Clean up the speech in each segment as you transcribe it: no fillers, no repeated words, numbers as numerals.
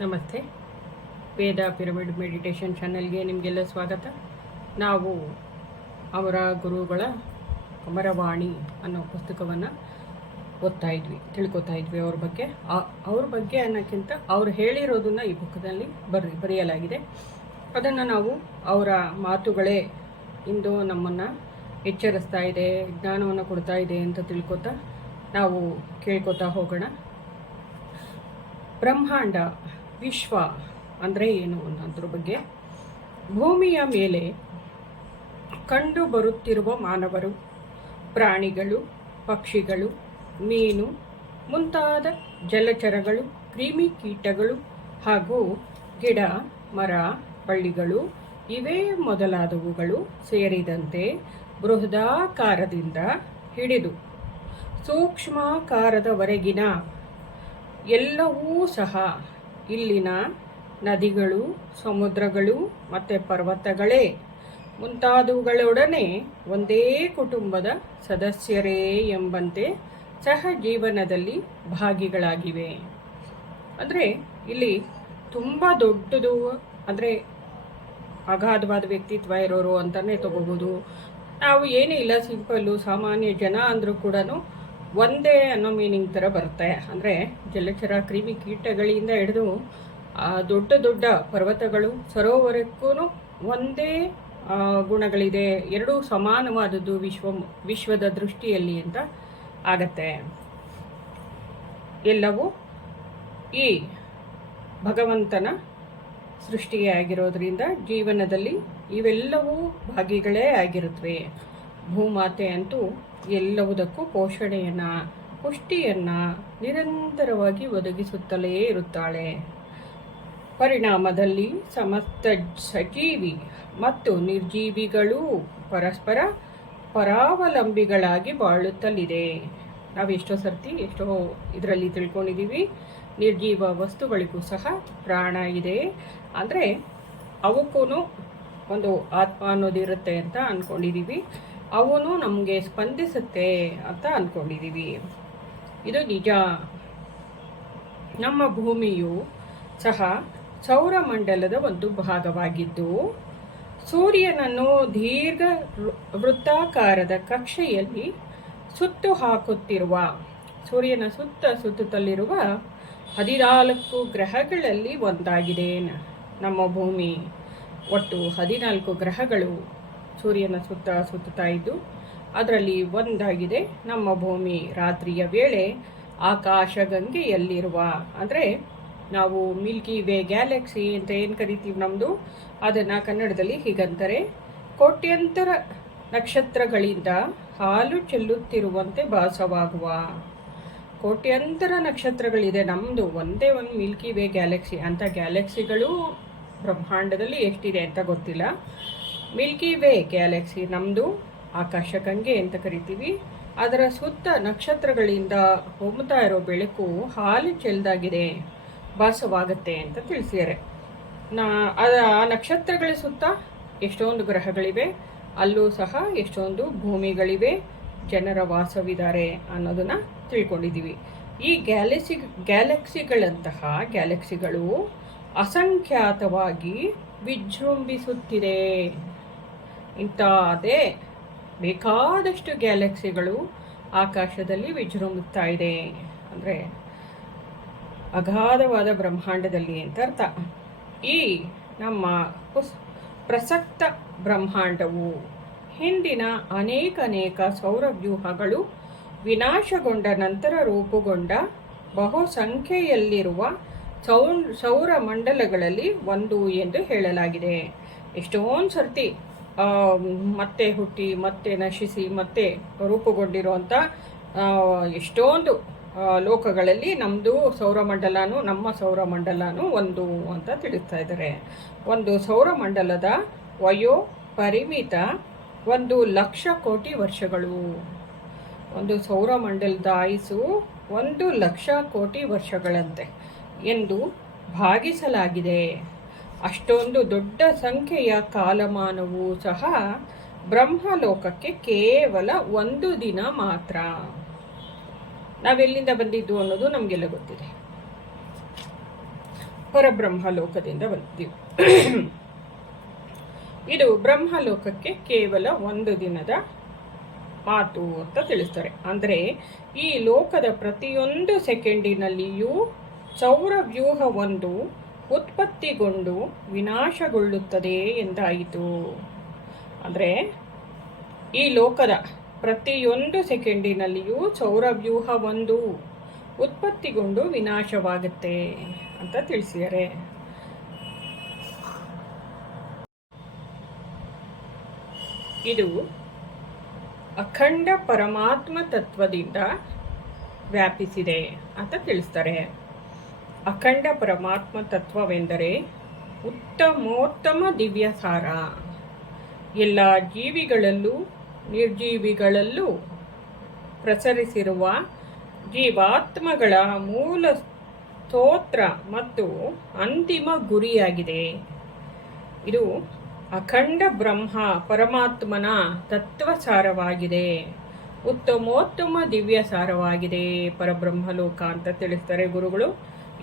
ನಮಸ್ತೆ. ವೇದ pyramid meditation ಚಾನೆಲ್ಗೆ ನಿಮಗೆಲ್ಲ ಸ್ವಾಗತ. ನಾವು ಅವರ ಗುರುಗಳ ಅಮರವಾಣಿ ಅನ್ನೋ ಪುಸ್ತಕವನ್ನು ತಿಳ್ಕೊತಾ ಇದ್ವಿ. ಅವ್ರ ಬಗ್ಗೆ ಅನ್ನೋಕ್ಕಿಂತ ಅವ್ರು ಹೇಳಿರೋದನ್ನು ಈ ಬುಕ್ನಲ್ಲಿ ಬರೆಯಲಾಗಿದೆ. ಅದನ್ನು ನಾವು ಅವರ ಮಾತುಗಳೇ ಇಂದು ನಮ್ಮನ್ನು ಎಚ್ಚರಿಸ್ತಾ ಇದೆ, ಜ್ಞಾನವನ್ನು ಕೊಡ್ತಾ ಇದೆ ಅಂತ ತಿಳ್ಕೊತಾ ನಾವು ಕೇಳ್ಕೊತಾ ಹೋಗೋಣ. ಬ್ರಹ್ಮಾಂಡ, ವಿಶ್ವ ಅಂದರೆ ಏನು ಅನ್ನೋದ್ರ ಬಗ್ಗೆ, ಭೂಮಿಯ ಮೇಲೆ ಕಂಡು ಬರುತ್ತಿರುವ ಮಾನವರು, ಪ್ರಾಣಿಗಳು, ಪಕ್ಷಿಗಳು, ಮೀನು ಮುಂತಾದ ಜಲಚರಗಳು, ಕ್ರಿಮಿಕೀಟಗಳು ಹಾಗೂ ಗಿಡ ಮರ ಬಳ್ಳಿಗಳು ಇವೇ ಮೊದಲಾದವುಗಳು ಸೇರಿದಂತೆ ಬೃಹದಾಕಾರದಿಂದ ಹಿಡಿದು ಸೂಕ್ಷ್ಮಾಕಾರದವರೆಗಿನ ಎಲ್ಲವೂ ಸಹ ಇಲ್ಲಿನ ನದಿಗಳು, ಸಮುದ್ರಗಳು ಮತ್ತು ಪರ್ವತಗಳೇ ಮುಂತಾದವುಗಳೊಡನೆ ಒಂದೇ ಕುಟುಂಬದ ಸದಸ್ಯರೇ ಎಂಬಂತೆ ಸಹಜೀವನದಲ್ಲಿ ಭಾಗಿಗಳಾಗಿವೆ. ಅಂದರೆ ಇಲ್ಲಿ ತುಂಬ ದೊಡ್ಡದು, ಅಂದರೆ ಅಗಾಧವಾದ ವ್ಯಕ್ತಿತ್ವ ಇರೋರು ಅಂತಲೇ ತಗೋಬೋದು. ನಾವು ಏನೇ ಇಲ್ಲ, ಸಿಂಪಲ್ಲು ಸಾಮಾನ್ಯ ಜನ ಅಂದರೂ ಕೂಡ ಒಂದೇ ಅನ್ನೋ ಮೀನಿಂಗ್ ಥರ ಬರುತ್ತೆ. ಅಂದರೆ ಜಲಚರ ಕ್ರಿಮಿಕೀಟಗಳಿಂದ ಹಿಡಿದು ದೊಡ್ಡ ದೊಡ್ಡ ಪರ್ವತಗಳು ಸರೋವರಕ್ಕೂ ಒಂದೇ ಗುಣಗಳಿದೆ, ಎರಡೂ ಸಮಾನವಾದದ್ದು ವಿಶ್ವದ ದೃಷ್ಟಿಯಲ್ಲಿ ಅಂತ ಆಗತ್ತೆ. ಎಲ್ಲವೂ ಈ ಭಗವಂತನ ಸೃಷ್ಟಿಯೇ ಆಗಿರೋದ್ರಿಂದ ಜೀವನದಲ್ಲಿ ಇವೆಲ್ಲವೂ ಭಾಗಿಗಳೇ ಆಗಿರುತ್ತವೆ. ಭೂಮಾತೆ ಅಂತೂ ಎಲ್ಲವುದಕ್ಕೂ ಪೋಷಣೆಯನ್ನು, ಪುಷ್ಟಿಯನ್ನು ನಿರಂತರವಾಗಿ ಒದಗಿಸುತ್ತಲೇ ಇರುತ್ತಾಳೆ. ಪರಿಣಾಮದಲ್ಲಿ ಸಮಸ್ತ ಸಜೀವಿ ಮತ್ತು ನಿರ್ಜೀವಿಗಳೂ ಪರಸ್ಪರ ಪರಾವಲಂಬಿಗಳಾಗಿ ಬಾಳುತ್ತಲಿದೆ. ನಾವು ಎಷ್ಟೋ ಇದರಲ್ಲಿ ತಿಳ್ಕೊಂಡಿದ್ದೀವಿ, ನಿರ್ಜೀವ ವಸ್ತುಗಳಿಗೂ ಸಹ ಪ್ರಾಣ ಇದೆ. ಅಂದರೆ ಅವಕ್ಕೂ ಒಂದು ಆತ್ಮ ಅನ್ನೋದಿರುತ್ತೆ ಅಂತ ಅಂದ್ಕೊಂಡಿದ್ದೀವಿ. ಅವನು ನಮಗೆ ಸ್ಪಂದಿಸುತ್ತೆ ಅಂತ ಅಂದ್ಕೊಂಡಿದ್ದೀವಿ. ಇದು ನಿಜ. ನಮ್ಮ ಭೂಮಿಯು ಸಹ ಸೌರಮಂಡಲದ ಒಂದು ಭಾಗವಾಗಿದ್ದು, ಸೂರ್ಯನನ್ನು ದೀರ್ಘ ವೃತ್ತಾಕಾರದ ಕಕ್ಷೆಯಲ್ಲಿ ಸೂರ್ಯನ ಸುತ್ತುತ್ತಲಿರುವ 14 ಗ್ರಹಗಳಲ್ಲಿ ಒಂದಾಗಿದೆ ನಮ್ಮ ಭೂಮಿ. ಒಟ್ಟು 14 ಗ್ರಹಗಳು ಸೂರ್ಯನ ಸುತ್ತುತ್ತಾ ಇದ್ದು ಅದರಲ್ಲಿ ಒಂದಾಗಿದೆ ನಮ್ಮ ಭೂಮಿ. ರಾತ್ರಿಯ ವೇಳೆ ಆಕಾಶಗಂಗೆಯಲ್ಲಿರುವ, ಅಂದರೆ ನಾವು ಮಿಲ್ಕಿ ವೇ ಗ್ಯಾಲಕ್ಸಿ ಅಂತ ಏನು ಕರಿತೀವಿ ನಮ್ಮದು, ಅದನ್ನು ಕನ್ನಡದಲ್ಲಿ ಹೀಗಂತಾರೆ, ಕೋಟ್ಯಂತರ ನಕ್ಷತ್ರಗಳಿಂದ ಹಾಲು ಚೆಲ್ಲುತ್ತಿರುವಂತೆ ಭಾಸವಾಗುವ. ಕೋಟ್ಯಂತರ ನಕ್ಷತ್ರಗಳಿದೆ ನಮ್ಮದು, ಒಂದೇ ಒಂದು ಮಿಲ್ಕಿ ವೇ ಗ್ಯಾಲಕ್ಸಿ. ಅಂತ ಗ್ಯಾಲಕ್ಸಿಗಳು ಬ್ರಹ್ಮಾಂಡದಲ್ಲಿ ಎಷ್ಟಿದೆ ಅಂತ ಗೊತ್ತಿಲ್ಲ. ಮಿಲ್ಕಿ ವೇ ಗ್ಯಾಲಕ್ಸಿ ನಮ್ಮದು, ಆಕಾಶಗಂಗೆ ಅಂತ ಕರಿತೀವಿ. ಅದರ ಸುತ್ತ ನಕ್ಷತ್ರಗಳಿಂದ ಹೊಮ್ಮುತ್ತಾ ಇರೋ ಬೆಳಕು ಹಾಲು ಚೆಲ್ದಾಗಿದೆ, ಭಾಸವಾಗುತ್ತೆ ಅಂತ ತಿಳಿಸಿದ್ದಾರೆ. ಆ ನಕ್ಷತ್ರಗಳ ಸುತ್ತ ಎಷ್ಟೊಂದು ಗ್ರಹಗಳಿವೆ, ಅಲ್ಲೂ ಸಹ ಎಷ್ಟೊಂದು ಭೂಮಿಗಳಿವೆ, ಜನರ ವಾಸವಿದ್ದಾರೆ ಅನ್ನೋದನ್ನು ತಿಳ್ಕೊಂಡಿದ್ದೀವಿ. ಈ ಗ್ಯಾಲಕ್ಸಿಗಳು ಅಸಂಖ್ಯಾತವಾಗಿ ವಿಜೃಂಭಿಸುತ್ತಿದೆ. ಇಂಥದೇ ಬೇಕಾದಷ್ಟು ಗ್ಯಾಲಕ್ಸಿಗಳು ಆಕಾಶದಲ್ಲಿ ವಿಜೃಂಭಿಸ್ತಾ ಇದೆ. ಅಂದರೆ ಅಗಾಧವಾದ ಬ್ರಹ್ಮಾಂಡದಲ್ಲಿ ಅಂತ ಅರ್ಥ. ಈ ನಮ್ಮ ಪ್ರಸಕ್ತ ಬ್ರಹ್ಮಾಂಡವು ಹಿಂದಿನ ಅನೇಕ ಸೌರವ್ಯೂಹಗಳು ವಿನಾಶಗೊಂಡ ನಂತರ ರೂಪುಗೊಂಡ ಬಹುಸಂಖ್ಯೆಯಲ್ಲಿರುವ ಸೌರಮಂಡಲಗಳಲ್ಲಿ ಒಂದು ಎಂದು ಹೇಳಲಾಗಿದೆ. ಎಷ್ಟೊಂದು ಸರ್ತಿ ಮತ್ತೆ ಹುಟ್ಟಿ, ಮತ್ತೆ ನಶಿಸಿ, ಮತ್ತೆ ರೂಪುಗೊಂಡಿರುವಂಥ ಎಷ್ಟೊಂದು ಲೋಕಗಳಲ್ಲಿ ನಮ್ಮ ಸೌರಮಂಡಲನೂ ಒಂದು ಅಂತ ತಿಳಿಸ್ತಾ ಇದ್ದಾರೆ. ಒಂದು ಸೌರಮಂಡಲದ ವಯೋ ಪರಿಮಿತ 1,00,000 ಕೋಟಿ ವರ್ಷಗಳು. ಒಂದು ಸೌರಮಂಡಲದ ಆಯುಸ್ಸು 1,00,000 ಕೋಟಿ ವರ್ಷಗಳಂತೆ ಎಂದು ಭಾಗಿಸಲಾಗಿದೆ. ಅಷ್ಟೊಂದು ದೊಡ್ಡ ಸಂಖ್ಯೆಯ ಕಾಲಮಾನವೂ ಸಹ ಬ್ರಹ್ಮಲೋಕಕ್ಕೆ ಕೇವಲ 1 ದಿನ ಮಾತ್ರ. ನಾವೆಲ್ಲಿಂದ ಬಂದಿದ್ದು ಅನ್ನೋದು ನಮಗೆಲ್ಲ ಗೊತ್ತಿದೆ. ಪರಬ್ರಹ್ಮಲೋಕದಿಂದ ಬಂದಿದ್ದೀವಿ. ಇದು ಬ್ರಹ್ಮಲೋಕಕ್ಕೆ ಕೇವಲ ಒಂದು ದಿನದ ಮಾತು ಅಂತ ತಿಳಿಸ್ತಾರೆ. ಅಂದರೆ ಈ ಲೋಕದ ಪ್ರತಿಯೊಂದು ಸೆಕೆಂಡಿನಲ್ಲಿಯೂ ಸೌರವ್ಯೂಹವೊಂದು ಉತ್ಪತ್ತಿಗೊಂಡು ವಿನಾಶಗೊಳ್ಳುತ್ತದೆ ಎಂದಾಯಿತು. ಅಂದರೆ ಈ ಲೋಕದ ಪ್ರತಿಯೊಂದು ಸೆಕೆಂಡಿನಲ್ಲಿಯೂ ಸೌರವ್ಯೂಹವೊಂದು ಉತ್ಪತ್ತಿಗೊಂಡು ವಿನಾಶವಾಗುತ್ತೆ ಅಂತ ತಿಳಿಸಿದ್ದಾರೆ. ಇದು ಅಖಂಡ ಪರಮಾತ್ಮ ತತ್ವದಿಂದ ವ್ಯಾಪಿಸಿದೆ ಅಂತ ತಿಳಿಸ್ತಾರೆ. ಅಖಂಡ ಪರಮಾತ್ಮ ತತ್ವವೆಂದರೆ ಉತ್ತಮೋತ್ತಮ ದಿವ್ಯ ಸಾರ. ಎಲ್ಲ ಜೀವಿಗಳಲ್ಲೂ ನಿರ್ಜೀವಿಗಳಲ್ಲೂ ಪ್ರಸರಿಸಿರುವ ಜೀವಾತ್ಮಗಳ ಮೂಲ ಸ್ತೋತ್ರ ಮತ್ತು ಅಂತಿಮ ಗುರಿಯಾಗಿದೆ. ಇದು ಅಖಂಡ ಬ್ರಹ್ಮ ಪರಮಾತ್ಮನ ತತ್ವಸಾರವಾಗಿದೆ, ಉತ್ತಮೋತ್ತಮ ದಿವ್ಯ ಸಾರವಾಗಿದೆ ಪರಬ್ರಹ್ಮಲೋಕ ಅಂತ ತಿಳಿಸ್ತಾರೆ ಗುರುಗಳು.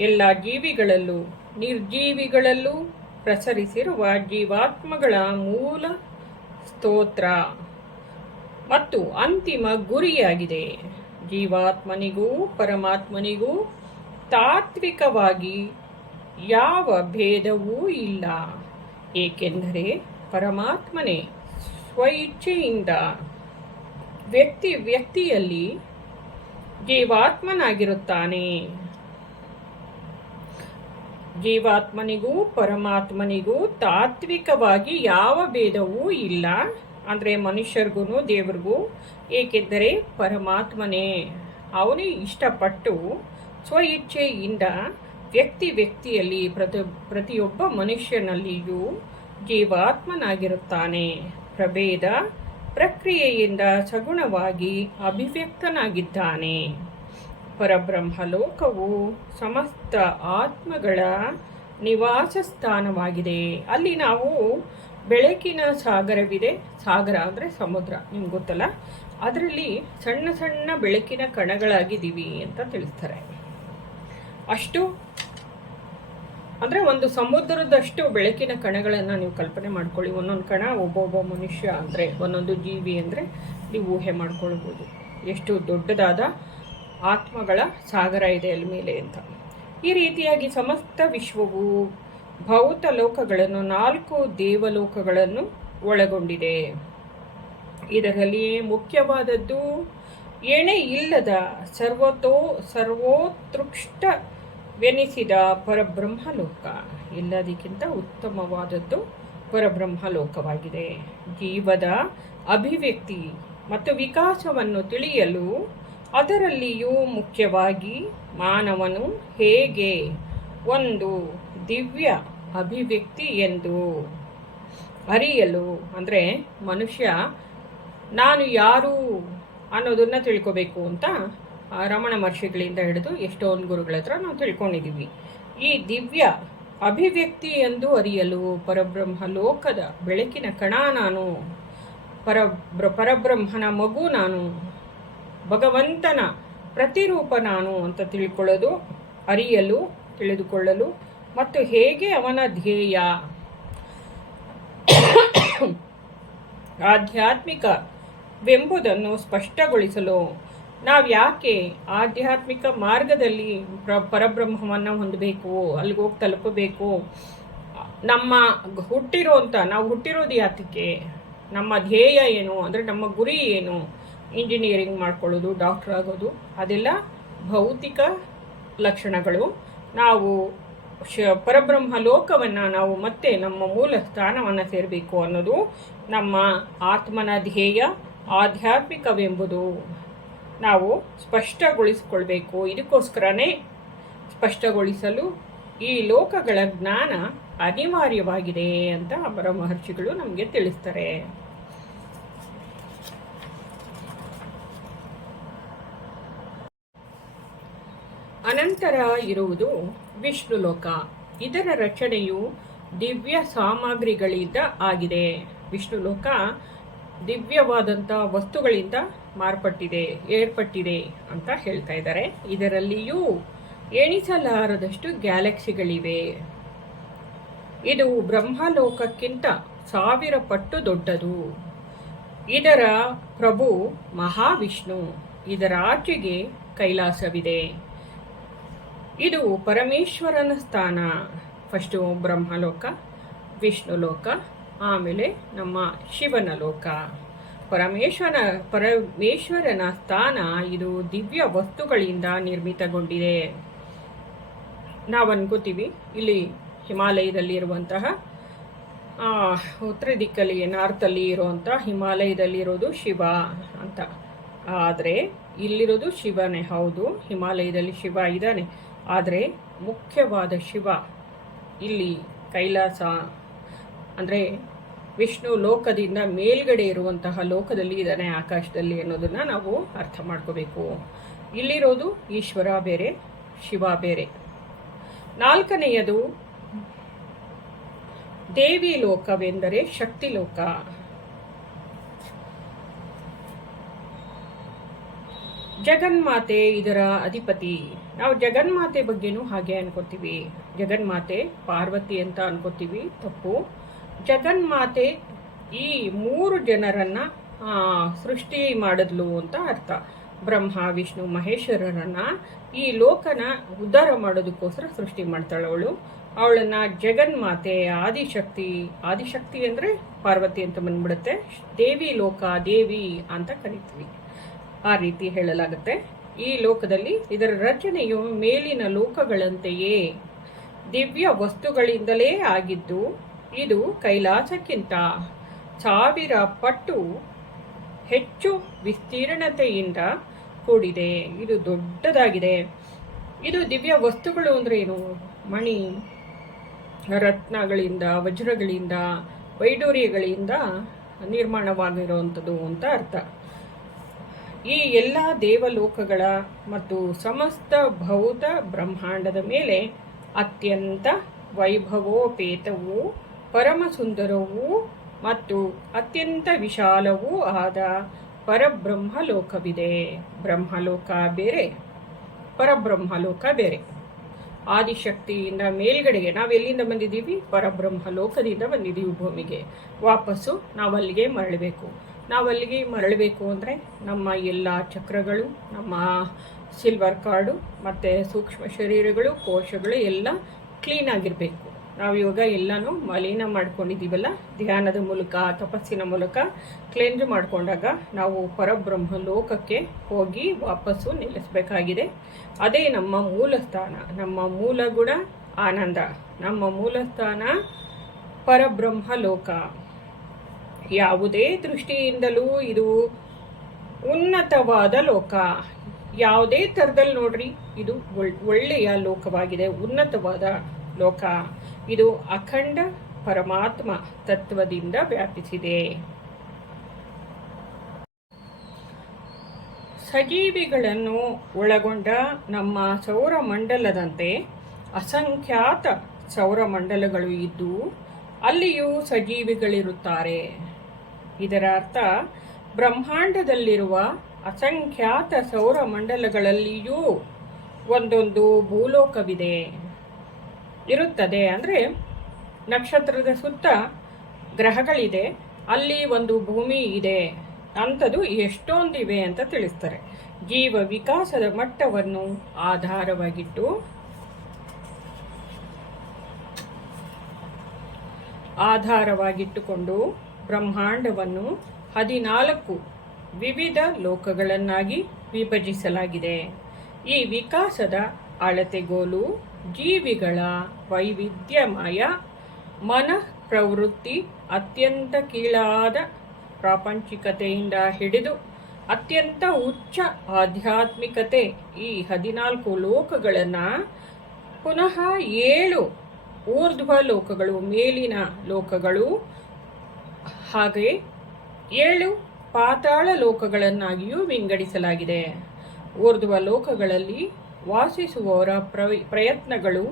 ಎಲ್ಲ ಜೀವಿಗಳಲ್ಲೂ ನಿರ್ಜೀವಿಗಳಲ್ಲೂ ಪ್ರಸರಿಸಿರುವ ಜೀವಾತ್ಮಗಳ ಮೂಲ ಸ್ತೋತ್ರ ಮತ್ತು ಅಂತಿಮ ಗುರಿಯಾಗಿದೆ. ಜೀವಾತ್ಮನಿಗೂ ಪರಮಾತ್ಮನಿಗೂ ತಾತ್ವಿಕವಾಗಿ ಯಾವ ಭೇದವೂ ಇಲ್ಲ, ಏಕೆಂದರೆ ಪರಮಾತ್ಮನೇ ಸ್ವಇಚ್ಛೆಯಿಂದ ವ್ಯಕ್ತಿಯಲ್ಲಿ ಜೀವಾತ್ಮನಾಗಿರುತ್ತಾನೆ. ಜೀವಾತ್ಮನಿಗೂ ಪರಮಾತ್ಮನಿಗೂ ತಾತ್ವಿಕವಾಗಿ ಯಾವ ಭೇದವೂ ಇಲ್ಲ, ಅಂದರೆ ಮನುಷ್ಯರಿಗೂ ದೇವರಿಗೂ, ಏಕೆಂದರೆ ಪರಮಾತ್ಮನೇ ಅವನೇ ಇಷ್ಟಪಟ್ಟು ಸ್ವಇಚ್ಛೆಯಿಂದ ವ್ಯಕ್ತಿಯಲ್ಲಿ ಪ್ರತಿಯೊಬ್ಬ ಮನುಷ್ಯನಲ್ಲಿಯೂ ಜೀವಾತ್ಮನಾಗಿರುತ್ತಾನೆ. ಪ್ರಭೇದ ಪ್ರಕ್ರಿಯೆಯಿಂದ ಸಗುಣವಾಗಿ ಅಭಿವ್ಯಕ್ತನಾಗಿದ್ದಾನೆ. ಪರಬ್ರಹ್ಮಲೋಕವು ಸಮಸ್ತ ಆತ್ಮಗಳ ನಿವಾಸ ಸ್ಥಾನವಾಗಿದೆ. ಅಲ್ಲಿ ನಾವು ಬೆಳಕಿನ ಸಾಗರವಿದೆ. ಸಾಗರ ಅಂದರೆ ಸಮುದ್ರ, ನಿಮ್ಗೆ ಗೊತ್ತಲ್ಲ. ಅದರಲ್ಲಿ ಸಣ್ಣ ಸಣ್ಣ ಬೆಳಕಿನ ಕಣಗಳಾಗಿದ್ದೀವಿ ಅಂತ ತಿಳಿಸ್ತಾರೆ. ಅಷ್ಟು ಅಂದರೆ ಒಂದು ಸಮುದ್ರದಷ್ಟು ಬೆಳಕಿನ ಕಣಗಳನ್ನು ನೀವು ಕಲ್ಪನೆ ಮಾಡ್ಕೊಳ್ಳಿ. ಒಂದೊಂದು ಕಣ ಒಬ್ಬೊಬ್ಬ ಮನುಷ್ಯ ಅಂದರೆ, ಒಂದೊಂದು ಜೀವಿ ಅಂದರೆ ನೀವು ಊಹೆ ಮಾಡ್ಕೊಳ್ಬೋದು ಎಷ್ಟು ದೊಡ್ಡದಾದ ಆತ್ಮಗಳ ಸಾಗರ ಇದೆ ಅಲ್ಲಿ ಮೇಲೆ ಅಂತ. ಈ ರೀತಿಯಾಗಿ ಸಮಸ್ತ ವಿಶ್ವವು ಭೌತ ಲೋಕಗಳನ್ನು 4 ದೇವಲೋಕಗಳನ್ನು ಒಳಗೊಂಡಿದೆ. ಇದರಲ್ಲಿ ಮುಖ್ಯವಾದದ್ದು ಎಣೆ ಇಲ್ಲದ ಸರ್ವೋತ್ಕೃಷ್ಟವೆನಿಸಿದ ಪರಬ್ರಹ್ಮಲೋಕ. ಎಲ್ಲದಕ್ಕಿಂತ ಉತ್ತಮವಾದದ್ದು ಪರಬ್ರಹ್ಮಲೋಕವಾಗಿದೆ. ಜೀವದ ಅಭಿವ್ಯಕ್ತಿ ಮತ್ತು ವಿಕಾಸವನ್ನು ತಿಳಿಯಲು, ಅದರಲ್ಲಿಯೂ ಮುಖ್ಯವಾಗಿ ಮಾನವನು ಹೇಗೆ ಒಂದು ದಿವ್ಯ ಅಭಿವ್ಯಕ್ತಿ ಎಂದು ಅರಿಯಲು, ಅಂದರೆ ಮನುಷ್ಯ ನಾನು ಯಾರು ಅನ್ನೋದನ್ನು ತಿಳ್ಕೋಬೇಕು ಅಂತ ರಮಣ ಮಹರ್ಷಿಗಳಿಂದ ಹಿಡಿದು ಎಷ್ಟೊಂದು ಗುರುಗಳ ಹತ್ರ ನಾವು ತಿಳ್ಕೊಂಡಿದ್ದೀವಿ. ಈ ದಿವ್ಯ ಅಭಿವ್ಯಕ್ತಿ ಎಂದು ಅರಿಯಲು ಪರಬ್ರಹ್ಮ ಲೋಕದ ಬೆಳಕಿನ ಕಣ ನಾನು, ಪರಬ್ರಹ್ಮನ ಮಗು ನಾನು, ಭಗವಂತನ ಪ್ರತಿರೂಪ ನಾನು ಅಂತ ತಿಳ್ಕೊಳ್ಳೋದು, ಅರಿಯಲು, ತಿಳಿದುಕೊಳ್ಳಲು ಮತ್ತು ಹೇಗೆ ಅವನ ಧ್ಯೇಯ ಆಧ್ಯಾತ್ಮಿಕವೆಂಬುದನ್ನು ಸ್ಪಷ್ಟಗೊಳಿಸಲು, ನಾವು ಯಾಕೆ ಆಧ್ಯಾತ್ಮಿಕ ಮಾರ್ಗದಲ್ಲಿ ಪರಬ್ರಹ್ಮವನ್ನು ಹೊಂದಬೇಕು, ಅಲ್ಲಿಗೆ ಹೋಗಿ ತಲುಪಬೇಕು, ನಮ್ಮ ನಾವು ಹುಟ್ಟಿರೋದು ಯಾತಕ್ಕೆ, ನಮ್ಮ ಧ್ಯೇಯ ಏನು, ಅಂದರೆ ನಮ್ಮ ಗುರಿ ಏನು, ಇಂಜಿನಿಯರಿಂಗ್ ಮಾಡ್ಕೊಳ್ಳೋದು, ಡಾಕ್ಟರ್ ಆಗೋದು, ಅದೆಲ್ಲ ಭೌತಿಕ ಲಕ್ಷಣಗಳು. ನಾವು ಪರಬ್ರಹ್ಮ ಲೋಕವನ್ನು ನಾವು ಮತ್ತೆ ನಮ್ಮ ಮೂಲ ಸ್ಥಾನವನ್ನು ಸೇರಬೇಕು ಅನ್ನೋದು ನಮ್ಮ ಆತ್ಮನ ಧ್ಯೇಯ, ಆಧ್ಯಾತ್ಮಿಕವೆಂಬುದು ನಾವು ಸ್ಪಷ್ಟಗೊಳಿಸಿಕೊಳ್ಬೇಕು. ಇದಕ್ಕೋಸ್ಕರನೇ ಸ್ಪಷ್ಟಗೊಳಿಸಲು ಈ ಲೋಕಗಳ ಜ್ಞಾನ ಅನಿವಾರ್ಯವಾಗಿದೆ ಅಂತ ಅಮರ ಮಹರ್ಷಿಗಳು ನಮಗೆ ತಿಳಿಸ್ತಾರೆ. ಅನಂತರ ಇರುವುದು ವಿಷ್ಣು ಲೋಕ. ಇದರ ರಚನೆಯು ದಿವ್ಯ ಸಾಮಗ್ರಿಗಳಿಂದ ಆಗಿದೆ. ವಿಷ್ಣು ಲೋಕ ದಿವ್ಯವಾದಂಥ ವಸ್ತುಗಳಿಂದ ಏರ್ಪಟ್ಟಿದೆ ಅಂತ ಹೇಳ್ತಾ ಇದ್ದಾರೆ. ಇದರಲ್ಲಿಯೂ ಎಣಿಸಲಾರದಷ್ಟು ಗ್ಯಾಲಕ್ಸಿಗಳಿವೆ. ಇದು ಬ್ರಹ್ಮಲೋಕಕ್ಕಿಂತ 1000 ಪಟ್ಟು ದೊಡ್ಡದು. ಇದರ ಪ್ರಭು ಮಹಾವಿಷ್ಣು. ಇದರಾಚೆಗೆ ಕೈಲಾಸವಿದೆ. ಇದು ಪರಮೇಶ್ವರನ ಸ್ಥಾನ. ಫಸ್ಟು ಬ್ರಹ್ಮಲೋಕ, ವಿಷ್ಣು ಲೋಕ, ಆಮೇಲೆ ನಮ್ಮ ಶಿವನ ಲೋಕ. ಪರಮೇಶ್ವರನ ಸ್ಥಾನ. ಇದು ದಿವ್ಯ ವಸ್ತುಗಳಿಂದ ನಿರ್ಮಿತಗೊಂಡಿದೆ. ನಾವು ಅನ್ಕೋತೀವಿ ಇಲ್ಲಿ ಹಿಮಾಲಯದಲ್ಲಿ ಇರುವಂತಹ ಉತ್ತರ ದಿಕ್ಕಲ್ಲಿ ನಾರ್ತಲ್ಲಿ ಇರುವಂಥ ಹಿಮಾಲಯದಲ್ಲಿರೋದು ಶಿವ ಅಂತ. ಆದರೆ ಇಲ್ಲಿರೋದು ಶಿವನೇ. ಹೌದು, ಹಿಮಾಲಯದಲ್ಲಿ ಶಿವ ಇದ್ದಾನೆ. ಆದರೆ ಮುಖ್ಯವಾದ ಶಿವ ಇಲ್ಲಿ ಕೈಲಾಸ ಅಂದರೆ ವಿಷ್ಣು ಲೋಕದಿಂದ ಮೇಲ್ಗಡೆ ಇರುವಂತಹ ಲೋಕದಲ್ಲಿ ಇದ್ದಾನೆ, ಆಕಾಶದಲ್ಲಿ ಅನ್ನೋದನ್ನು ನಾವು ಅರ್ಥ ಮಾಡ್ಕೋಬೇಕು. ಇಲ್ಲಿರೋದು ಈಶ್ವರ ಬೇರೆ, ಶಿವ ಬೇರೆ. 4ನೆಯದು ದೇವಿ ಲೋಕವೆಂದರೆ ಶಕ್ತಿ ಲೋಕ. ಜಗನ್ಮಾತೆ ಇದರ ಅಧಿಪತಿ. ನಾವು ಜಗನ್ಮಾತೆ ಬಗ್ಗೆನೂ ಹಾಗೆ ಅನ್ಕೋತೀವಿ. ಜಗನ್ಮಾತೆ ಪಾರ್ವತಿ ಅಂತ ಅನ್ಕೋತೀವಿ, ತಪ್ಪು. ಜಗನ್ಮಾತೆ ಈ 3 ಜನರನ್ನ ಸೃಷ್ಟಿ ಮಾಡಿದ್ಲು ಅಂತ ಅರ್ಥ. ಬ್ರಹ್ಮ, ವಿಷ್ಣು, ಮಹೇಶ್ವರರನ್ನ ಈ ಲೋಕನ ಉದ್ಧಾರ ಮಾಡೋದಕ್ಕೋಸ್ಕರ ಸೃಷ್ಟಿ ಮಾಡ್ತಾಳವಳು. ಅವಳನ್ನ ಜಗನ್ಮಾತೆ, ಆದಿಶಕ್ತಿ ಅಂದರೆ ಪಾರ್ವತಿ ಅಂತ ಬಂದ್ಬಿಡುತ್ತೆ. ದೇವಿ ಲೋಕ, ದೇವಿ ಅಂತ ಕರಿತೀವಿ. ಆ ರೀತಿ ಹೇಳಲಾಗುತ್ತೆ. ಈ ಲೋಕದಲ್ಲಿ ಇದರ ರಚನೆಯು ಮೇಲಿನ ಲೋಕಗಳಂತೆಯೇ ದಿವ್ಯ ವಸ್ತುಗಳಿಂದಲೇ ಆಗಿದ್ದು, ಇದು ಕೈಲಾಸಕ್ಕಿಂತ 1000 ಪಟ್ಟು ಹೆಚ್ಚು ವಿಸ್ತೀರ್ಣತೆಯಿಂದ ಕೂಡಿದೆ. ಇದು ದೊಡ್ಡದಾಗಿದೆ. ಇದು ದಿವ್ಯ ವಸ್ತುಗಳು ಅಂದ್ರೆ ಏನು? ಮಣಿ, ರತ್ನಗಳಿಂದ, ವಜ್ರಗಳಿಂದ, ವೈಡೂರ್ಯಗಳಿಂದ ನಿರ್ಮಾಣವಾಗಿರುವಂಥದ್ದು ಅಂತ ಅರ್ಥ. ಈ ಎಲ್ಲ ದೇವಲೋಕಗಳ ಮತ್ತು ಸಮಸ್ತ ಭೌತ ಬ್ರಹ್ಮಾಂಡದ ಮೇಲೆ ಅತ್ಯಂತ ವೈಭವೋಪೇತವೂ ಪರಮ ಸುಂದರವೂ ಮತ್ತು ಅತ್ಯಂತ ವಿಶಾಲವೂ ಆದ ಪರಬ್ರಹ್ಮಲೋಕವಿದೆ. ಬ್ರಹ್ಮಲೋಕ ಬೇರೆ, ಪರಬ್ರಹ್ಮಲೋಕ ಬೇರೆ. ಆದಿಶಕ್ತಿಯಿಂದ ಮೇಲ್ಗಡೆಗೆ ನಾವೆಲ್ಲಿಂದ ಬಂದಿದ್ದೀವಿ? ಪರಬ್ರಹ್ಮ ಲೋಕದಿಂದ ಬಂದಿದ್ದೀವಿ ಭೂಮಿಗೆ. ವಾಪಸ್ಸು ನಾವಲ್ಲಿಗೆ ಮರಳಬೇಕು ಅಂದರೆ ನಮ್ಮ ಎಲ್ಲ ಚಕ್ರಗಳು, ನಮ್ಮ ಸಿಲ್ವರ್ ಕಾರ್ಡು ಮತ್ತು ಸೂಕ್ಷ್ಮ ಶರೀರಗಳು, ಕೋಶಗಳು ಎಲ್ಲ ಕ್ಲೀನ್ ಆಗಿರಬೇಕು. ನಾವು ಇವಾಗ ಎಲ್ಲನೂ ಮಲಿನ ಮಾಡ್ಕೊಂಡಿದ್ದೀವಲ್ಲ, ಧ್ಯಾನದ ಮೂಲಕ, ತಪಸ್ಸಿನ ಮೂಲಕ ಕ್ಲೆನ್ಸ್ ಮಾಡಿಕೊಂಡಾಗ ನಾವು ಪರಬ್ರಹ್ಮ ಲೋಕಕ್ಕೆ ಹೋಗಿ ವಾಪಸ್ಸು ನಿಲ್ಲಿಸಬೇಕಾಗಿದೆ. ಅದೇ ನಮ್ಮ ಮೂಲ ಸ್ಥಾನ. ನಮ್ಮ ಮೂಲ ಗುಣ ಆನಂದ. ನಮ್ಮ ಮೂಲ ಸ್ಥಾನ ಪರಬ್ರಹ್ಮ ಲೋಕ. ಯಾವುದೇ ದೃಷ್ಟಿಯಿಂದಲೂ ಇದು ಉನ್ನತವಾದ ಲೋಕ. ಯಾವುದೇ ಥರದಲ್ಲಿ ನೋಡ್ರಿ, ಇದು ಒಳ್ಳೆಯ ಲೋಕವಾಗಿದೆ, ಉನ್ನತವಾದ ಲೋಕ. ಇದು ಅಖಂಡ ಪರಮಾತ್ಮ ತತ್ವದಿಂದ ವ್ಯಾಪಿಸಿದೆ. ಸಜೀವಿಗಳನ್ನು ಒಳಗೊಂಡ ನಮ್ಮ ಸೌರಮಂಡಲದಂತೆ ಅಸಂಖ್ಯಾತ ಸೌರಮಂಡಲಗಳು ಇದ್ದು ಅಲ್ಲಿಯೂ ಸಜೀವಿಗಳಿರುತ್ತಾರೆ. ಇದರ ಅರ್ಥ ಬ್ರಹ್ಮಾಂಡದಲ್ಲಿರುವ ಅಸಂಖ್ಯಾತ ಸೌರಮಂಡಲಗಳಲ್ಲಿಯೂ ಒಂದೊಂದು ಭೂಲೋಕವಿದೆ, ಇರುತ್ತದೆ. ಅಂದರೆ ನಕ್ಷತ್ರದ ಸುತ್ತ ಗ್ರಹಗಳಿದೆ, ಅಲ್ಲಿ ಒಂದು ಭೂಮಿ ಇದೆ, ಅಂಥದ್ದು ಎಷ್ಟೊಂದಿವೆ ಅಂತ ತಿಳಿಸ್ತಾರೆ. ಜೀವ ವಿಕಾಸದ ಮಟ್ಟವನ್ನು ಆಧಾರವಾಗಿಟ್ಟುಕೊಂಡು ಬ್ರಹ್ಮಾಂಡವನ್ನು 14 ವಿವಿಧ ಲೋಕಗಳನ್ನಾಗಿ ವಿಭಜಿಸಲಾಗಿದೆ. ಈ ವಿಕಾಸದ ಅಳತೆಗೋಲು ಜೀವಿಗಳ ವೈವಿಧ್ಯಮಯ ಮನಃ ಪ್ರವೃತ್ತಿ ಅತ್ಯಂತ ಕೀಳಾದ ಪ್ರಾಪಂಚಿಕತೆಯಿಂದ ಹಿಡಿದು ಅತ್ಯಂತ ಉಚ್ಚ ಆಧ್ಯಾತ್ಮಿಕತೆ. ಈ 14 ಲೋಕಗಳನ್ನು ಪುನಃ 7 ಊರ್ಧ್ವ ಲೋಕಗಳು, ಮೇಲಿನ ಲೋಕಗಳು, ಹಾಗೆ 7 ಪಾತಾಳ ಲೋಕಗಳನ್ನಾಗಿಯೂ ವಿಂಗಡಿಸಲಾಗಿದೆ. ಊರ್ಧ್ವ ಲೋಕಗಳಲ್ಲಿ ವಾಸಿಸುವವರ ಪ್ರಯತ್ನಗಳು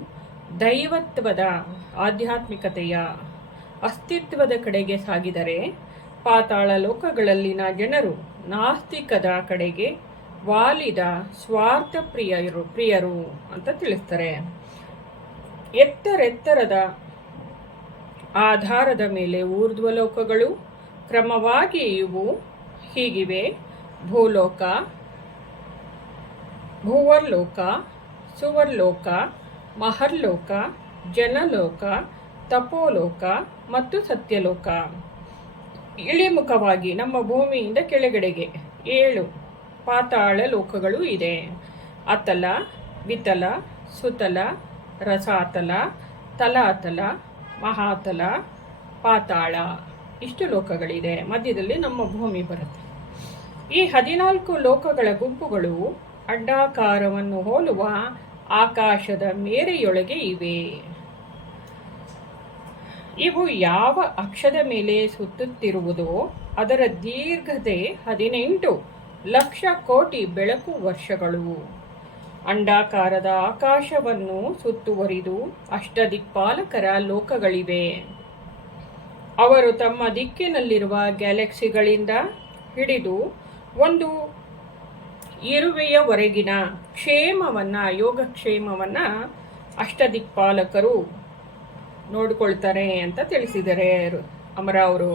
ದೈವತ್ವದ, ಆಧ್ಯಾತ್ಮಿಕತೆಯ ಅಸ್ತಿತ್ವದ ಕಡೆಗೆ ಸಾಗಿದರೆ, ಪಾತಾಳ ಲೋಕಗಳಲ್ಲಿನ ಜನರು ನಾಸ್ತಿಕದ ಕಡೆಗೆ ವಾಲಿದ ಸ್ವಾರ್ಥ ಪ್ರಿಯರು ಅಂತ ತಿಳಿಸ್ತಾರೆ. ಎತ್ತರೆತ್ತರದ ಆಧಾರದ ಮೇಲೆ ಊರ್ಧ್ವಲೋಕಗಳು ಕ್ರಮವಾಗಿ ಇವು ಹೀಗಿವೆ: ಭೂಲೋಕ, ಭುವರ್ಲೋಕ, ಸುವರ್ಲೋಕ, ಮಹರ್ಲೋಕ, ಜನಲೋಕ, ತಪೋಲೋಕ ಮತ್ತು ಸತ್ಯಲೋಕ. ಇಳಿಮುಖವಾಗಿ ನಮ್ಮ ಭೂಮಿಯಿಂದ ಕೆಳಗಡೆಗೆ 7 ಪಾತಾಳ ಲೋಕಗಳು ಇದೆ. ಅತಲ, ವಿತಲ, ಸುತಲ, ರಸಾತಲ, ತಲಾತಲ, ಮಹಾತಲ, ಪಾತಾಳ, ಇಷ್ಟು ಲೋಕಗಳಿದೆ. ಮಧ್ಯದಲ್ಲಿ ನಮ್ಮ ಭೂಮಿ ಬರುತ್ತೆ. ಈ 14 ಲೋಕಗಳ ಗುಂಪುಗಳು ಅಂಡಾಕಾರವನ್ನು ಹೋಲುವ ಆಕಾಶದ ಮೇರೆಯೊಳಗೆ ಇವೆ. ಇವು ಯಾವ ಅಕ್ಷದ ಮೇಲೆ ಸುತ್ತುತ್ತಿರುವುದೋ ಅದರ ದೀರ್ಘತೆ 18 ಲಕ್ಷ ಕೋಟಿ ಬೆಳಕು ವರ್ಷಗಳು. ಅಂಡಾಕಾರದ ಆಕಾಶವನ್ನು ಸುತ್ತುವರಿದು ಅಷ್ಟದಿಕ್ಪಾಲಕರ ಲೋಕಗಳಿವೆ. ಅವರು ತಮ್ಮ ದಿಕ್ಕಿನಲ್ಲಿರುವ ಗ್ಯಾಲಕ್ಸಿಗಳಿಂದ ಹಿಡಿದು ಒಂದು ಇರುವೆಯವರೆಗಿನ ಯೋಗಕ್ಷೇಮವನ್ನು ಅಷ್ಟದಿಕ್ಪಾಲಕರು ನೋಡಿಕೊಳ್ತಾರೆ ಅಂತ ತಿಳಿಸಿದ್ದಾರೆ ಅಮರ ಅವರು.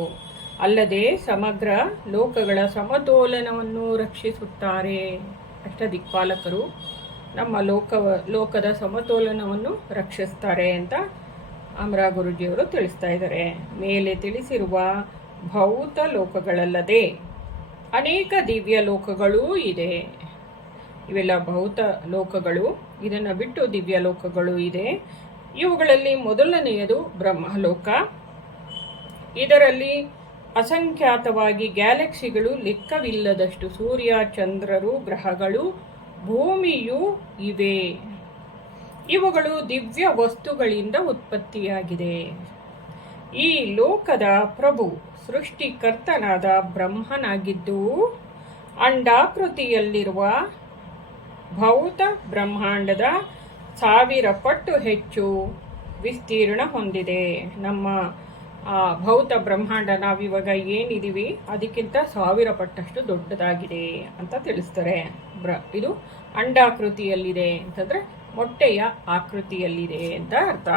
ಅಲ್ಲದೆ ಸಮಗ್ರ ಲೋಕಗಳ ಸಮತೋಲನವನ್ನು ರಕ್ಷಿಸುತ್ತಾರೆ. ಅಷ್ಟದಿಕ್ಪಾಲಕರು ನಮ್ಮ ಲೋಕದ ಸಮತೋಲನವನ್ನು ರಕ್ಷಿಸ್ತಾರೆ ಅಂತ ಅಮರ ಗುರುಜಿಯವರು ತಿಳಿಸ್ತಾ ಇದ್ದಾರೆ. ಮೇಲೆ ತಿಳಿಸಿರುವ ಭೌತ ಲೋಕಗಳಲ್ಲದೆ ಅನೇಕ ದಿವ್ಯ ಲೋಕಗಳೂ ಇದೆ. ಇವೆಲ್ಲ ಭೌತ ಲೋಕಗಳು. ಇದನ್ನು ಬಿಟ್ಟು ದಿವ್ಯ ಲೋಕಗಳು ಇದೆ. ಇವುಗಳಲ್ಲಿ ಮೊದಲನೆಯದು ಬ್ರಹ್ಮಲೋಕ. ಇದರಲ್ಲಿ ಅಸಂಖ್ಯಾತವಾಗಿ ಗ್ಯಾಲಕ್ಸಿಗಳು, ಲೆಕ್ಕವಿಲ್ಲದಷ್ಟು ಸೂರ್ಯ, ಚಂದ್ರರು, ಗ್ರಹಗಳು, ಭೂಮಿಯೂ ಇವೆ. ಇವುಗಳು ದಿವ್ಯ ವಸ್ತುಗಳಿಂದ ಉತ್ಪತ್ತಿಯಾಗಿದೆ. ಈ ಲೋಕದ ಪ್ರಭು ಸೃಷ್ಟಿಕರ್ತನಾದ ಬ್ರಹ್ಮನಾಗಿದ್ದು ಅಂಡಾಕೃತಿಯಲ್ಲಿರುವ ಭೌತ ಬ್ರಹ್ಮಾಂಡದ 1000 ಪಟ್ಟು ಹೆಚ್ಚು ವಿಸ್ತೀರ್ಣ ಹೊಂದಿದೆ. ನಮ್ಮ ಭೌತ ಬ್ರಹ್ಮಾಂಡ ನಾವಿವಾಗ ಏನಿದ್ದೀವಿ ಅದಕ್ಕಿಂತ 1000 ಪಟ್ಟಷ್ಟು ದೊಡ್ಡದಾಗಿದೆ ಅಂತ ತಿಳಿಸ್ತಾರೆ. ಇದು ಅಂಡಾಕೃತಿಯಲ್ಲಿದೆ ಅಂತಂದರೆ ಮೊಟ್ಟೆಯ ಆಕೃತಿಯಲ್ಲಿದೆ ಅಂತ ಅರ್ಥ.